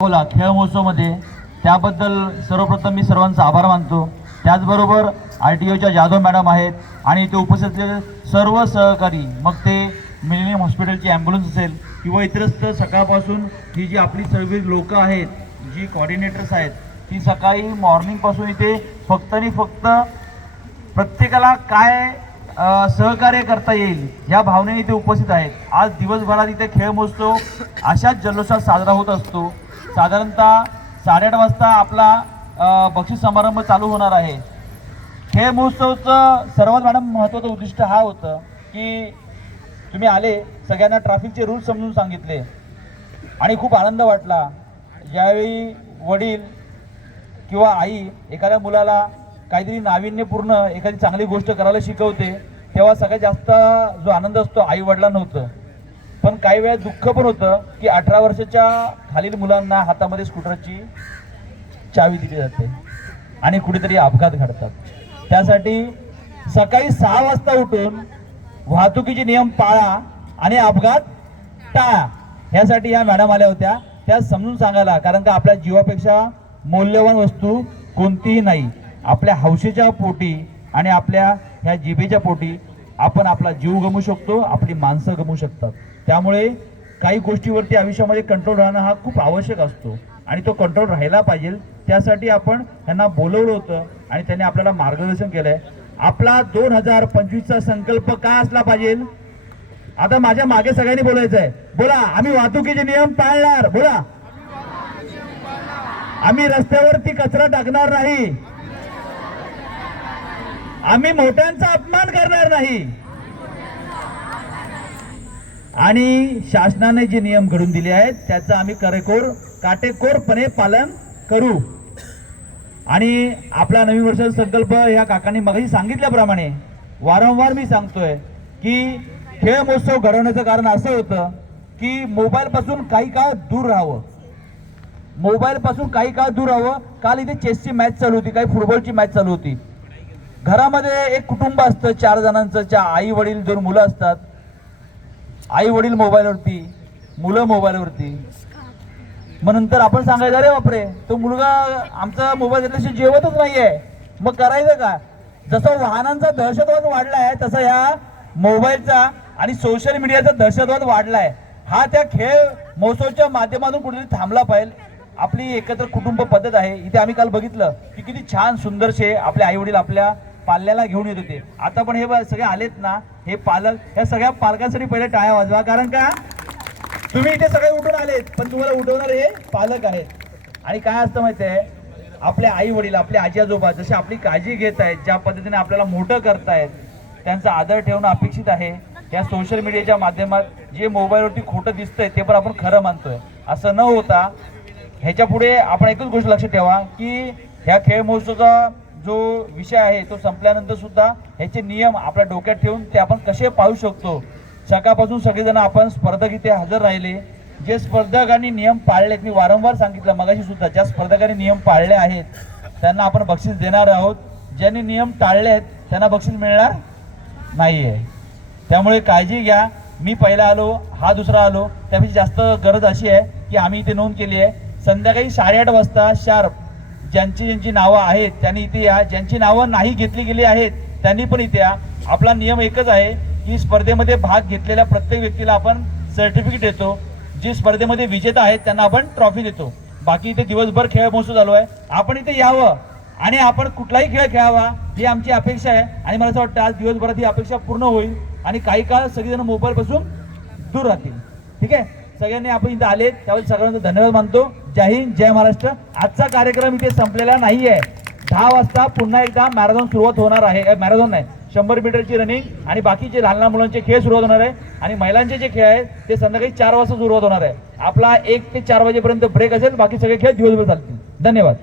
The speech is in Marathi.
बोला खेळ महोत्सवमध्ये. त्याबद्दल सर्वप्रथम मी सर्वांचा आभार मानतो. त्याचबरोबर आर टी ओच्या जाधव मॅडम आहेत आणि इथे उपस्थित असलेले सर्व सहकारी मग ते मिलेनियम हॉस्पिटलची ॲम्ब्युलन्स असेल किंवा इतरस्त सकाळपासून ही जी आपली सर्व लोकं आहेत जी कॉर्डिनेटर्स आहेत ती सकाळी मॉर्निंगपासून इथे फक्त आणि फक्त प्रत्येकाला काय सहकार्य करता येईल या भावनेने इथे उपस्थित आहेत. आज दिवसभरात इथे खेळ महोत्सव अशाच जल्लोषात साजरा होत असतो. साधारणतः साडेआठ वाजता आपला बक्षीस समारंभ चालू होणार आहे. खेळ महोत्सवचं सर्वात मॅडम महत्त्वाचं उद्दिष्ट हा होतं की तुम्ही आले सगळ्यांना ट्रॅफिकचे रूल्स समजून सांगितले. आणि खूप आनंद वाटला. ज्यावेळी वडील किंवा आई एखाद्या मुलाला काहीतरी नाविन्यपूर्ण एखादी चांगली गोष्ट करायला शिकवते तेव्हा सगळ्यात जास्त जो आनंद असतो आई वडिलांना होतं. पण काही वेळा दुःख पण होतं की अठरा वर्षाच्या खालील मुलांना हातामध्ये स्कूटरची चावी दिली जाते आणि कुठेतरी अपघात घडतात. त्यासाठी सकाळी सहा वाजता उठून वाहतुकीचे नियम पाळा आणि अपघात टाळा. ह्यासाठी या मॅडम आल्या होत्या. त्या समजून सांगायला कारण का आपल्या जीवापेक्षा मौल्यवान वस्तू कोणतीही नाही. आपल्या हौशेच्या पोटी आणि आपल्या ह्या जिभेच्या पोटी आपण आपला जीव गमवू शकतो आपली माणसं गमवू शकतात. त्यामुळे काही गोष्टीवरती आयुष्यामध्ये कंट्रोल राहणं हा खूप आवश्यक असतो आणि तो कंट्रोल राहिला पाहिजे. त्यासाठी आपण त्यांना बोलवलं होतं आणि त्यांनी आपल्याला मार्गदर्शन केलंय. आपला दोन हजार पंचवीसचा संकल्प काय असला पाहिजे? आता माझ्या मागे सगळ्यांनी बोलायचं आहे बोला आम्ही वाहतुकीचे नियम पाळणार. बोला. आम्ही रस्त्यावरती कचरा टाकणार नाही. आम्ही मोठ्यांचा अपमान करणार नाही. आणि शासनाने जे नियम घडून दिले आहेत त्याचं आम्ही करेकोर काटेकोरपणे पालन करू. आणि आपला नवीन वर्षाचा संकल्प या काकांनी मगाशी सांगितल्याप्रमाणे वारंवार मी सांगतोय की खेळ महोत्सव घडवण्याचं कारण असं होतं की मोबाईल पासून काही काळ दूर राहावं. मोबाईल पासून काही काळ दूर राहावं. काल इथे चेसची मॅच चालू होती काही फुटबॉलची मॅच चालू होती. घरामध्ये एक कुटुंब असतं चार जणांचं च्या आई वडील दोन मुलं असतात. आई वडील मोबाईलवरती मुलं मोबाईलवरती. मग नंतर आपण सांगायचं अरे बापरे तो मुलगा आमचा मोबाईल घेतल्याशी जेवतच नाहीये. मग करायचं का? जसं वाहनांचा दहशतवाद वाढलाय तसा ह्या मोबाईलचा आणि सोशल मीडियाचा दहशतवाद वाढलाय. हा त्या खेळ महोत्सवच्या माध्यमातून कुठेतरी थांबला पाहिजे. आपली एकत्र कुटुंब पद्धत आहे. इथे आम्ही काल बघितलं की किती छान सुंदरशे आपले आई वडील आपल्या पाल्याला घेऊन येत होते. आता पण हे सगळे आलेत ना हे पालक ह्या सगळ्या पालकांसाठी पहिले टाळ्या वाजवा. कारण का? तुम्ही इथे सगळे उठून आलेत पण तुम्हाला उठवणार हे पालक आहेत. आणि काय असतं माहिती आहे आपले आई वडील आपले आजी आजोबा जसे आपली काळजी घेत आहेत ज्या पद्धतीने आपल्याला मोठं करतायत त्यांचा आदर ठेवणं अपेक्षित आहे. या सोशल मीडियाच्या माध्यमात जे मोबाईलवरती खोटं दिसतंय ते पण आपण खरं मानतोय. असं न होता ह्याच्या पुढे आपण एकच गोष्ट लक्षात ठेवा की ह्या खेळ महोत्सवाचा जो विषय आहे तो संपल्यानंतर सुद्धा ह्याचे नियम आपल्या डोक्यात ठेवून ते आपण कसे पाहू शकतो? सकाळपासून सगळेजण आपण स्पर्धक इथे हजर राहिले. जे स्पर्धकांनी नियम पाळलेत मी वारंवार सांगितलं मगाशी सुद्धा ज्या स्पर्धकांनी नियम पाळले आहेत त्यांना आपण बक्षीस देणार आहोत. ज्यांनी नियम टाळले आहेत त्यांना बक्षीस मिळणार नाही आहे त्यामुळे काळजी घ्या. मी पहिला आलो हा दुसरा आलो त्यापेक्षा जास्त गरज अशी आहे की आम्ही इथे नोंद केली आहे. संध्याकाळी साडेआठ वाजता शार्प ज्यांची ज्यांची नावं आहेत त्यांनी इथे या. ज्यांची नावं नाही घेतली गेली आहेत त्यांनी पण इथे या. आपला नियम एकच आहे की स्पर्धेमध्ये भाग घेतलेल्या प्रत्येक व्यक्तीला आपण सर्टिफिकेट देतो. जे स्पर्धेमध्ये विजेता आहेत त्यांना आपण ट्रॉफी देतो. बाकी इथे दिवसभर खेळ महोत्सव चालू आहे. आपण इथे यावं आणि आपण कुठलाही खेळ खेळावा ही आमची अपेक्षा आहे. आणि मला असं वाटतं आज दिवसभरात ही अपेक्षा पूर्ण होईल आणि काही काळ सगळेजण मोबाईल पासून दूर राहतील. ठीक आहे? सगळ्यांनी आपण इथे आले त्यावेळी सगळ्यांचा धन्यवाद मानतो. जय हिंद जय महाराष्ट्र. आजचा कार्यक्रम इथे संपलेला नाही आहे दहा वाजता पुन्हा एकदा मॅरेथॉन सुरुवात होणार आहे. मॅरेथॉन नाही शंभर मीटरची रनिंग आणि बाकीचे लहान लहान मुलांचे खेळ सुरुवात होणार आहे. आणि महिलांचे जे खेळ आहेत ते संध्याकाळी चार वाजता सुरुवात होणार आहे. आपला एक ते चार वाजेपर्यंत ब्रेक असेल बाकी सगळे खेळ दिवसभर चालतील. धन्यवाद.